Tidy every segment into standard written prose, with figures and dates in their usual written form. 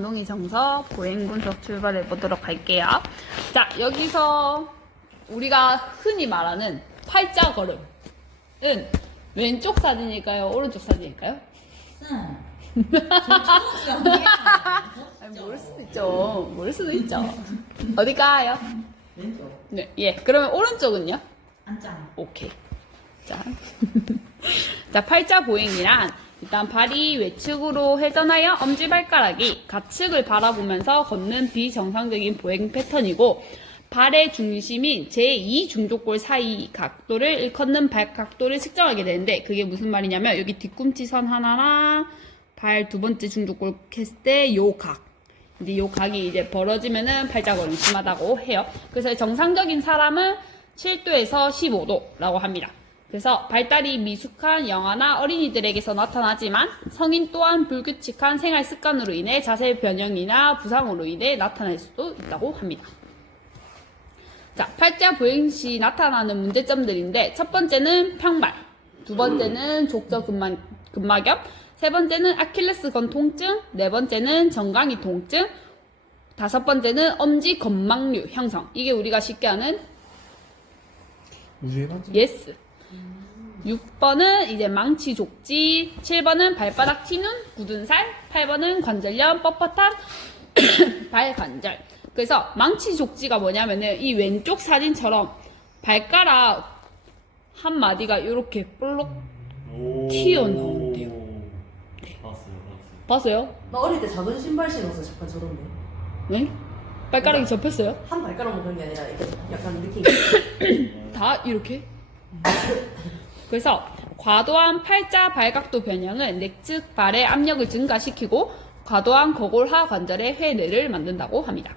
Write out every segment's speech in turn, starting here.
운동이 정석 보행 분석 출발해 보도록 할게요. 자, 여기서 우리가 흔히 말하는 팔자 걸음은 왼쪽 사진일까요? 오른쪽 사진일까요? 아니, 모를 수도 있죠. 모를 수도 있죠. 어디가요? 왼쪽. 네, 예. 그러면 오른쪽은요? 안짱. 오케이. 자, 자, 팔자 보행이란 일단 발이 외측으로 회전하여 엄지발가락이 가측을 바라보면서 걷는 비정상적인 보행 패턴이고, 발의 중심인 제2 중족골 사이 각도를 일컫는 발 각도를 측정하게 되는데, 그게 무슨 말이냐면 여기 뒤꿈치 선 하나랑 발 두 번째 중족골 했을 때 요 각, 근데 요 각이 이제 벌어지면은 팔자걸음이 심하다고 해요. 그래서 정상적인 사람은 7도에서 15도라고 합니다. 그래서 발달이 미숙한 영아나 어린이들에게서 나타나지만 성인 또한 불규칙한 생활 습관으로 인해 자세 변형이나 부상으로 인해 나타날 수도 있다고 합니다. 자, 팔자 보행 시 나타나는 문제점들인데, 첫 번째는 평발, 두 번째는 족저 근막염, 세 번째는 아킬레스건 통증, 네 번째는 정강이 통증, 다섯 번째는 엄지 건막류 형성. 이게 우리가 쉽게 아는 우주의 반지? 예스. 6번은 이제 망치 족지, 7번은 발바닥 튀는 굳은 살, 8번은 관절염 뻣뻣한 발관절. 그래서 망치 족지가 뭐냐면은 이 왼쪽 사진처럼 발가락 한 마디가 이렇게 볼록 튀어나온대요. 봤어요? 나 어릴 때 작은 신발 신어서 잠깐 저던데. 네? 발가락이 접혔어요? 한 발가락만 그런 게 아니라 이렇게 약간 느낌이. 다 이렇게? 그래서 과도한 팔자 발각도 변형은 내측 발의 압력을 증가시키고 과도한 거골하 관절의 회뇌를 만든다고 합니다.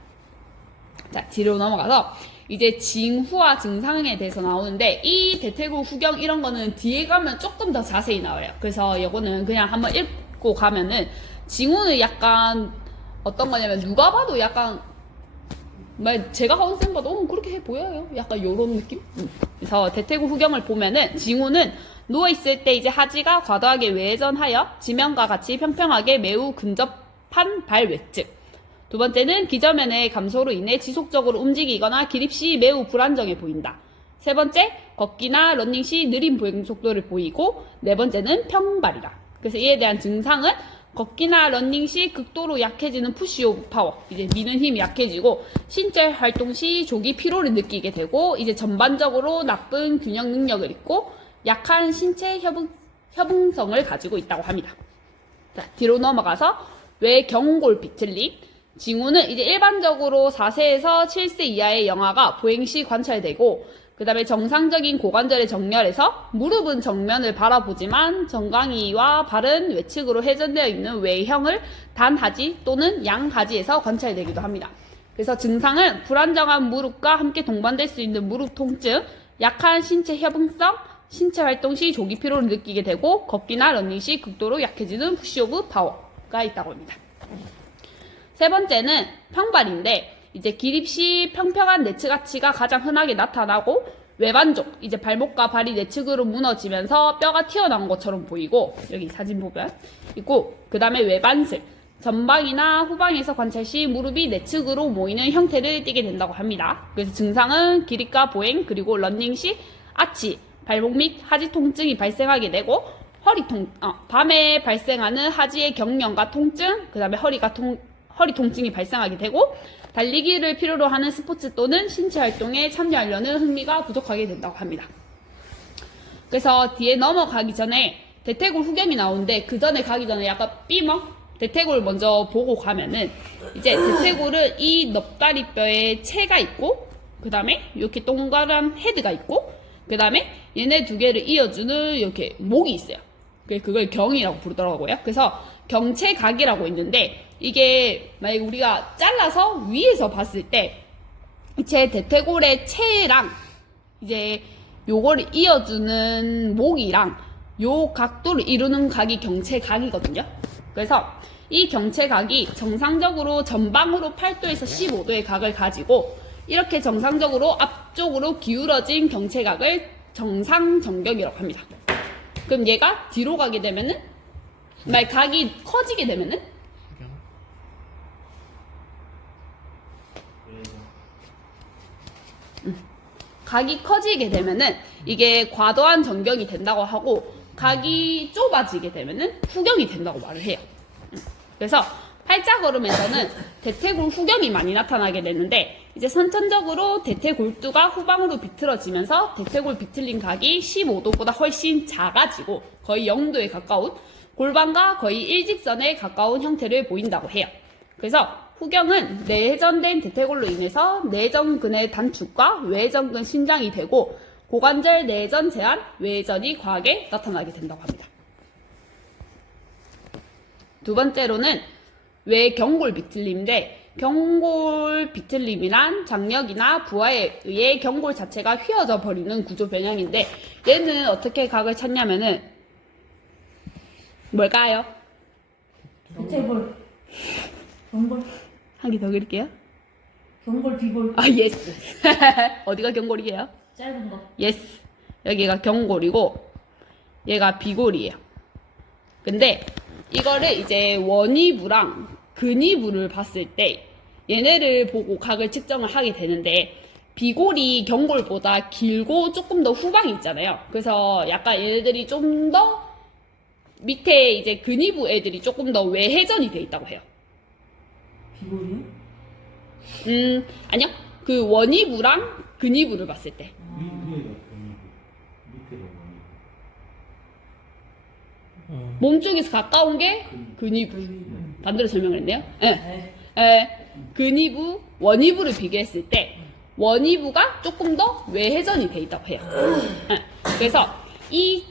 자, 뒤로 넘어가서 이제 징후와 증상에 대해서 나오는데, 이 대퇴골 후경 이런 거는 뒤에 가면 조금 더 자세히 나와요. 그래서 이거는 그냥 한번 읽고 가면은, 징후는 약간 어떤 거냐면 누가 봐도 약간 제가 하원 쌤 봐도 그렇게 해 보여요. 약간 요런 느낌? 그래서 대퇴골 후경을 보면은 징후는 누워있을 때 이제 하지가 과도하게 외전하여 지면과 같이 평평하게 매우 근접한 발 외측. 두 번째는 기저면의 감소로 인해 지속적으로 움직이거나 기립 시 매우 불안정해 보인다. 세 번째, 걷기나 러닝 시 느린 보행 속도를 보이고, 네 번째는 평발이다. 그래서 이에 대한 증상은 걷기나 러닝 시 극도로 약해지는 푸시 오브 파워, 이제 미는 힘이 약해지고, 신체 활동 시 조기 피로를 느끼게 되고, 이제 전반적으로 나쁜 균형 능력을 잃고 약한 신체 협응성을 가지고 있다고 합니다. 자, 뒤로 넘어가서 왜 경골 비틀림? 징후는 이제 일반적으로 4세에서 7세 이하의 영아가 보행 시 관찰되고, 그 다음에 정상적인 고관절의 정렬에서 무릎은 정면을 바라보지만 정강이와 발은 외측으로 회전되어 있는 외형을 단하지 또는 양하지에서 관찰되기도 합니다. 그래서 증상은 불안정한 무릎과 함께 동반될 수 있는 무릎 통증, 약한 신체 협응성, 신체 활동 시 조기 피로를 느끼게 되고, 걷기나 러닝 시 극도로 약해지는 푸시 오브 파워가 있다고 합니다. 세 번째는 평발인데, 이제 기립 시 평평한 내측 하치가 가장 흔하게 나타나고, 외반족, 이제 발목과 발이 내측으로 무너지면서 뼈가 튀어나온 것처럼 보이고, 여기 사진 보면 있고, 그 다음에 외반슬, 전방이나 후방에서 관찰 시 무릎이 내측으로 모이는 형태를 띠게 된다고 합니다. 그래서 증상은 기립과 보행, 그리고 러닝 시 아치, 발목 및 하지 통증이 발생하게 되고, 밤에 발생하는 하지의 경련과 통증, 그 다음에 허리 통증이 발생하게 되고, 달리기를 필요로 하는 스포츠 또는 신체 활동에 참여하려는 흥미가 부족하게 된다고 합니다. 그래서 뒤에 넘어가기 전에 대퇴골 후경이 나오는데, 그 전에 가기 전에 약간 대퇴골 먼저 보고 가면은, 이제 대퇴골은 이 넙다리뼈에 체가 있고, 그 다음에 이렇게 동그란 헤드가 있고, 그 다음에 얘네 두 개를 이어주는 이렇게 목이 있어요. 그걸 경이라고 부르더라고요. 그래서 경체각이라고 있는데, 이게 만약에 우리가 잘라서 위에서 봤을 때 제 대퇴골의 체랑 이제 요거를 이어주는 목이랑 요 각도를 이루는 각이 경체각이거든요. 그래서 이 경체각이 정상적으로 전방으로 8도에서 15도의 각을 가지고, 이렇게 정상적으로 앞쪽으로 기울어진 경체각을 정상정경이라고 합니다. 그럼 얘가 뒤로 가게 되면은, 각이 커지게 되면은 각이 커지게 되면은 이게 과도한 전경이 된다고 하고 각이 좁아지게 되면은 후경이 된다고 말을 해요. 그래서 팔자걸음에서는 대퇴골 후경이 많이 나타나게 되는데 이제 선천적으로 대퇴골두가 후방으로 비틀어지면서 대퇴골 비틀린 각이 15도보다 훨씬 작아지고 거의 0도에 가까운 골반과 거의 일직선에 가까운 형태를 보인다고 해요. 그래서 후경은 내전된 대퇴골로 인해서 내전근의 단축과 외전근 신장이 되고 고관절 내전 제한, 외전이 과하게 나타나게 된다고 합니다. 두 번째로는 외경골 비틀림인데 경골 비틀림이란 장력이나 부하에 의해 경골 자체가 휘어져 버리는 구조 변형인데 얘는 어떻게 각을 찾냐면은 뭘까요? 대퇴골. 경골. 한 개 더 그릴게요. 경골 비골. 아, 예스. 어디가 경골이에요? 짧은 거. 예스. 여기가 경골이고 얘가 비골이에요. 근데 이거를 이제 원위부랑 근위부를 봤을 때 얘네를 보고 각을 측정을 하게 되는데 비골이 경골보다 길고 조금 더 후방이 있잖아요. 그래서 약간 얘네들이 좀 더 밑에 이제 근위부 애들이 조금 더 외회전이 돼 있다고 해요. 비골이요? 아니요. 그 원위부랑 근위부를 봤을 때. 몸쪽에서 가까운 게 근위부. 반대로 설명을 했네요. 예. 네. 근위부, 원위부를 비교했을 때 원위부가 조금 더 외회전이 돼 있다고 해요. 예. 그래서 이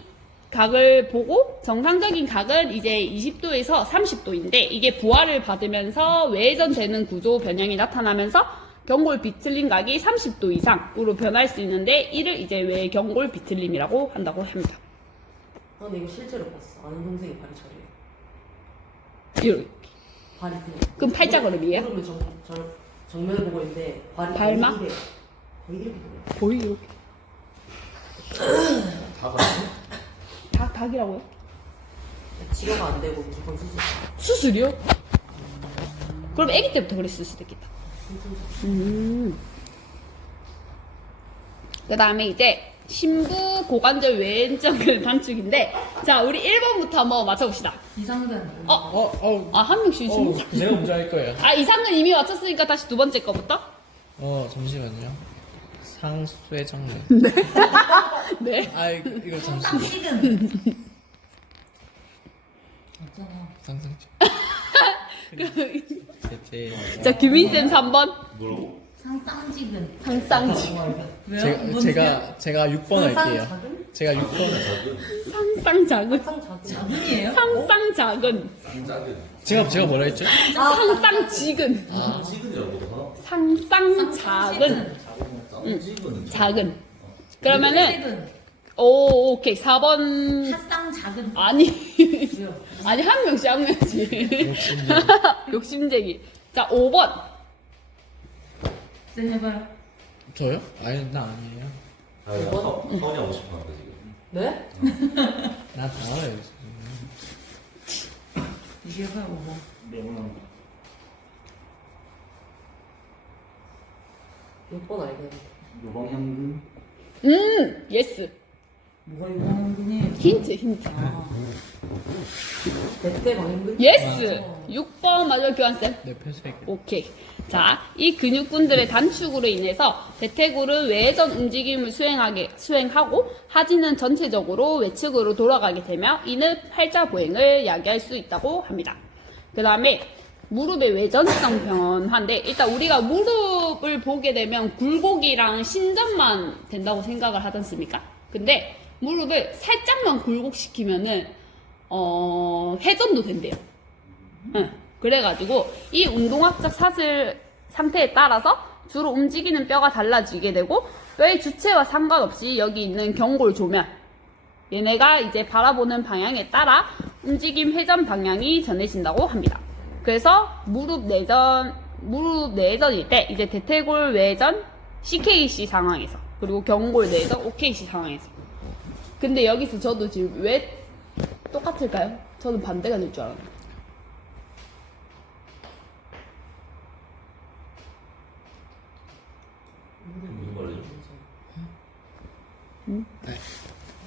각을 보고 정상적인 각은 이제 20도에서 30도인데 이게 부하를 받으면서 외회전 되는 구조 변형이 나타나면서 경골 비틀림 각이 30도 이상으로 변할 수 있는데 이를 이제 외경골 비틀림이라고 한다고 합니다. 아, 근데 이거 실제로 봤어. 아는 동생이 발이 저래요. 이렇게. 발이 그냥. 그럼 팔자걸음이에요? 무릎을 정면을 보고 있는데 발이 발만? 거의 이렇게 보여요. 거의 이렇게. 다 갔어? 닭이라고요? 치료가 안 되고 무조건 수술. 수술이요? 그럼 아기 때부터 그랬을 수도 있겠다. 그 다음에 이제 신부 고관절 외전근 단축인데 자 우리 1번부터 한번 맞춰봅시다. 이상근. 한 명씩 신부. 제가 먼저 할 거예요. 이상은 이미 맞췄으니까 다시 두 번째 거부터. 잠시만요. 상쇄정맥. 네. 이거 잠시만. 쌍식은. 맞잖아. 상상치. 자 규민쌤 3번. 뭐라고? 상쌍지근. 상쌍지. 제가 6번 할게요. 제가 6번. 상쌍작은. 자근이에요? 상쌍작은. 쌍작은. 제가 뭐라 했죠? 상쌍지근. 쌍지근이라고 하나? 상쌍작은. 쌍지근은 작은. 그러면은 오케이 4번. 핫쌍작은. 아니 아니 한 명씩 한 명씩. 욕심쟁이. 자 5번. 쌤 해봐요. 저요? 아니 나 아니에요. 서운이 하고 싶어 한다 지금. 네? 나 나와요. 이게 해봐요, 뭐. 몇 번 알겠네. 요방향근. 예스. 뭐가 요방근이? 힌트. 대퇴방근? 예스. 6번 마지막 교환쌤. 내 표시할게. 오케이. 자, 이 근육군들의 단축으로 인해서 대퇴골은 외전 움직임을 수행하고 하지는 전체적으로 외측으로 돌아가게 되며 이는 팔자보행을 야기할 수 있다고 합니다. 그 다음에 무릎의 외전성 변화인데 일단 우리가 무릎을 보게 되면 굴곡이랑 신전만 된다고 생각을 하지 않습니까? 근데 무릎을 살짝만 굴곡시키면은 회전도 된대요. 응. 그래가지고 이 운동학적 사슬 상태에 따라서 주로 움직이는 뼈가 달라지게 되고 뼈의 주체와 상관없이 여기 있는 경골 조면 얘네가 이제 바라보는 방향에 따라 움직임 회전 방향이 전해진다고 합니다. 그래서 무릎 내전일 때 이제 대퇴골 외전 CKC 상황에서 그리고 경골 내전 OKC 상황에서 근데 여기서 저도 지금 왜 똑같을까요? 저는 반대가 될 줄 알았는데. 무슨 말이죠? 아,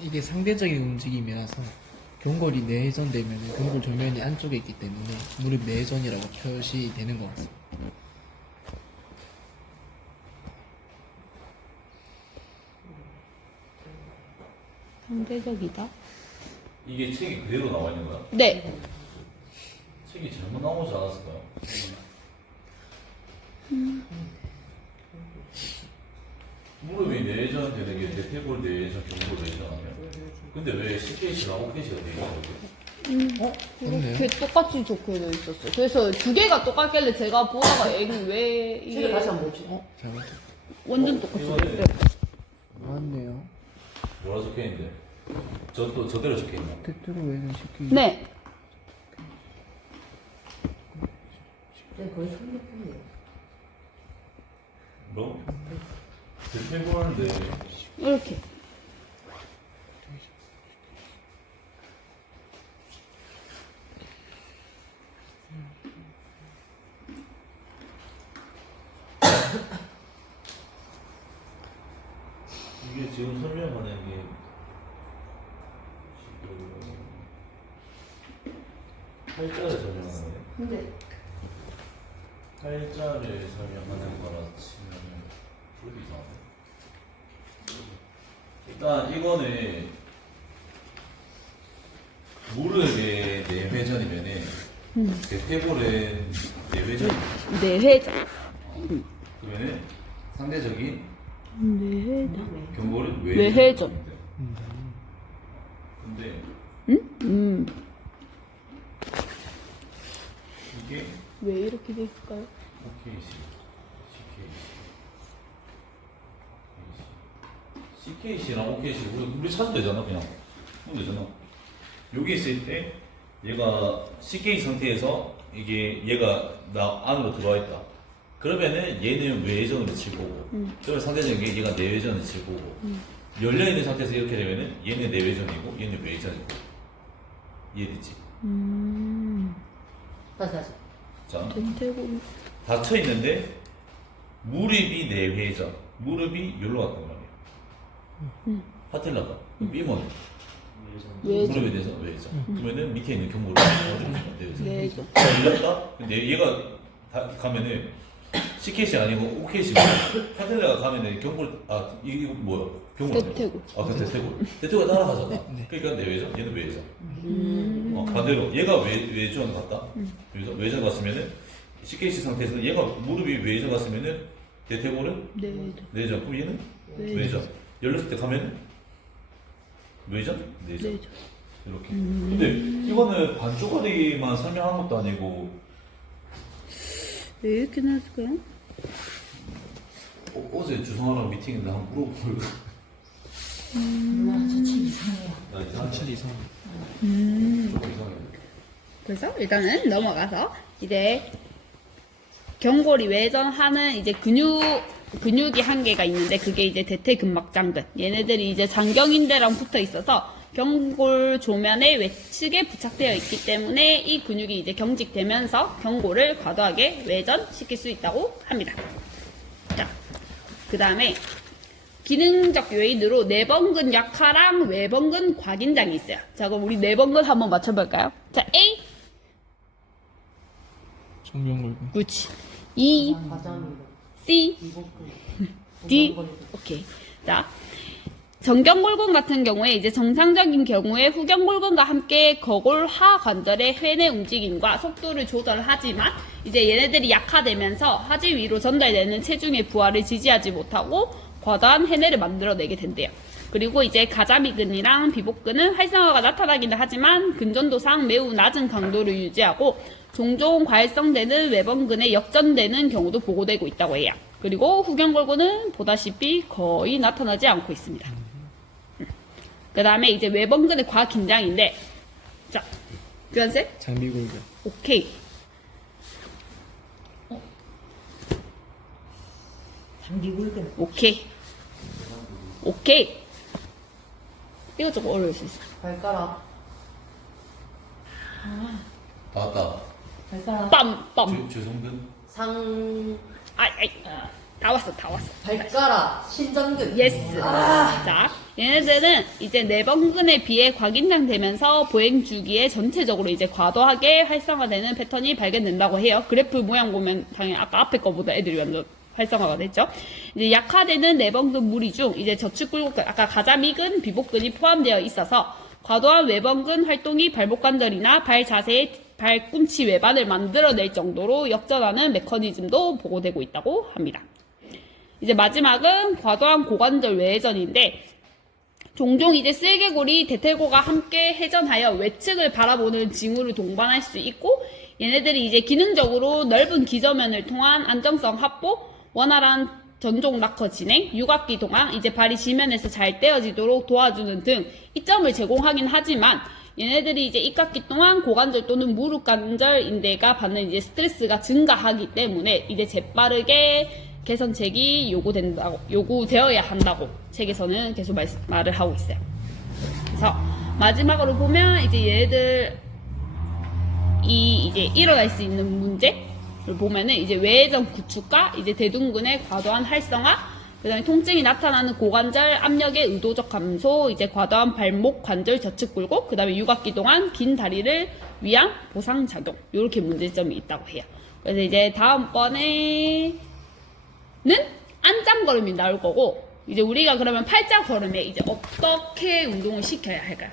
이게 상대적인 움직임이라서 경골이 내회전되면 경골 조면이 안쪽에 있기 때문에 무릎 내회전이라고 표시되는 것 같습니다. 상대적이다. 이게 책이 그대로 나와 있는 거야? 네. 책이 잘못 나오지 않았을까요? 무릎이 내전 되는 게 대퇴골 내전, 경골 내전 아니야? 근데 왜 CKC랑 OKC가 되는 거지? 그렇네요. 이렇게 똑같이 적혀져 있었어요. 그래서 두 개가 똑같길래 제가 보다가 애는 왜 책을 이게 다시 한번 봅시다. 잘못. 완전 똑같이 이거는 있어요. 맞네요. 뭐라 적혀있는데? 저대로 적혀있나? 대퇴로 외전시키. 네. 그냥 거의 300분이에요. 뭐? 대퇴골 내 이렇게. 이게 지금 설명하는 게 지금 팔자를 설명하는 거네. 근데 팔자를 설명하는 거라 치면은 좀 이상하네. 일단 이거는 무릎의 내회전이면은 대퇴골은 내회전. 내회전. 그러면은 상대적인 내회전. 경골은 외회전. 근데 이게 왜 이렇게 돼 있을까요? OKC, CKC랑 OKC 우리 찾으면 되잖아 그냥 하면 되잖아. 여기 있을 때 얘가 CK 상태에서 이게 얘가 나 안으로 들어와 있다. 그러면은 얘는 외회전으로 칠 거고 그러면 상대적인 게 얘가 내회전을 칠 거고 열려있는 상태에서 이렇게 되면은 얘는 내회전이고 얘는 외회전이고 이해되지? 다시. 자 대퇴골. 닫혀 있는데 무릎이 내회전, 무릎이 여기로 갔단 말이야. 파텔라가 삐머니 외전. 무릎에 대해서 외회전. 그러면은 밑에 있는 경골을 내회전. 내회전. 열렸다. 근데 얘가 가면은 CKC 아니고 OKC고 파텔라가 가면은 경골 이거 뭐야? 경골. 대퇴골. 대퇴골. 대퇴골 따라가잖아. 그러니까 내회전, 얘는 외회전. 반대로 얘가 외전 갔다. 외전 갔으면은 CKC 상태에서 얘가 무릎이 외전 갔으면은 대퇴골은 내회전. 내전. 그럼 얘는 외전. 외전. 열렸을 때 가면은 외전, 내전. 내전. 이렇게. 근데 이거는 반쪽짜리만 설명한 것도 아니고 왜 이렇게 나왔을까요? 어제 주성하랑 미팅인데 한번 물어보고. 저책 이상해요. 나 이상하지? 확실히 이상. 조금 이상해. 그래서 일단은 넘어가서 이제 경골이 외전하는 이제 근육이 한 개가 있는데 그게 이제 대퇴근막장근. 얘네들이 이제 장경인대랑 붙어 있어서 경골 조면의 외측에 부착되어 있기 때문에 이 근육이 이제 경직되면서 경골을 과도하게 외전시킬 수 있다고 합니다. 자, 그 다음에 기능적 요인으로 내번근 약화랑 외번근 과긴장이 있어요. 자, 그럼 우리 내번근 한번 맞춰볼까요? 자, A, 정면골근. 그렇지. E, 과장이고 C, 이복근. D, 오케이. 자, 정경골근 같은 경우에 이제 정상적인 경우에 후경골근과 함께 거골 하관절의 회내 움직임과 속도를 조절하지만 이제 얘네들이 약화되면서 하지 위로 전달되는 체중의 부하를 지지하지 못하고 과다한 해내를 만들어내게 된대요. 그리고 이제 가자미근이랑 비복근은 활성화가 나타나기는 하지만 근전도상 매우 낮은 강도를 유지하고 종종 과일성되는 외번근에 역전되는 경우도 보고되고 있다고 해요. 그리고 후경골근은 보다시피 거의 나타나지 않고 있습니다. 그 다음에 이제 외번근의 과긴장인데, 자, 규환쌤? 장비골근. 오케이. 장기골근. 오케이. 오케이. 이거 조금 어려울 수 있어. 발가락. 나왔다. 발가락. 빰! 죄송근? 상. 다 왔어. 발가락. 신전근. 예스. 자, 얘네들은 이제 내번근에 비해 과긴장되면서 보행 주기에 전체적으로 이제 과도하게 활성화되는 패턴이 발견된다고 해요. 그래프 모양 보면 당연히 아까 앞에 거보다 애들이 완전 활성화가 됐죠. 이제 약화되는 내번근 무리 중 이제 저축 굴곡근, 아까 가자미근, 비복근이 포함되어 있어서 과도한 외번근 활동이 발목 관절이나 발 자세의 발꿈치 외반을 만들어낼 정도로 역전하는 메커니즘도 보고되고 있다고 합니다. 이제 마지막은 과도한 고관절 외회전인데 종종 이제 쓸개골이 대퇴골과 함께 회전하여 외측을 바라보는 징후를 동반할 수 있고 얘네들이 이제 기능적으로 넓은 기저면을 통한 안정성 확보, 원활한 전종 락커 진행, 육악기 동안 이제 발이 지면에서 잘 떼어지도록 도와주는 등 이점을 제공하긴 하지만 얘네들이 이제 입각기 동안 고관절 또는 무릎 관절 인대가 받는 이제 스트레스가 증가하기 때문에 이제 재빠르게 개선책이 요구되어야 한다고 책에서는 계속 말을 하고 있어요. 그래서 마지막으로 보면 이제 얘네들 이제 일어날 수 있는 문제를 보면은 이제 외회전 구축과 이제 대둔근의 과도한 활성화, 그다음에 통증이 나타나는 고관절 압력의 의도적 감소, 이제 과도한 발목 관절 저측 굴곡, 그다음에 육악기 동안 긴 다리를 위한 보상 작용, 이렇게 문제점이 있다고 해요. 그래서 이제 다음번에는 안짱 걸음이 나올 거고, 이제 우리가 그러면 팔자 걸음에 이제 어떻게 운동을 시켜야 할까요?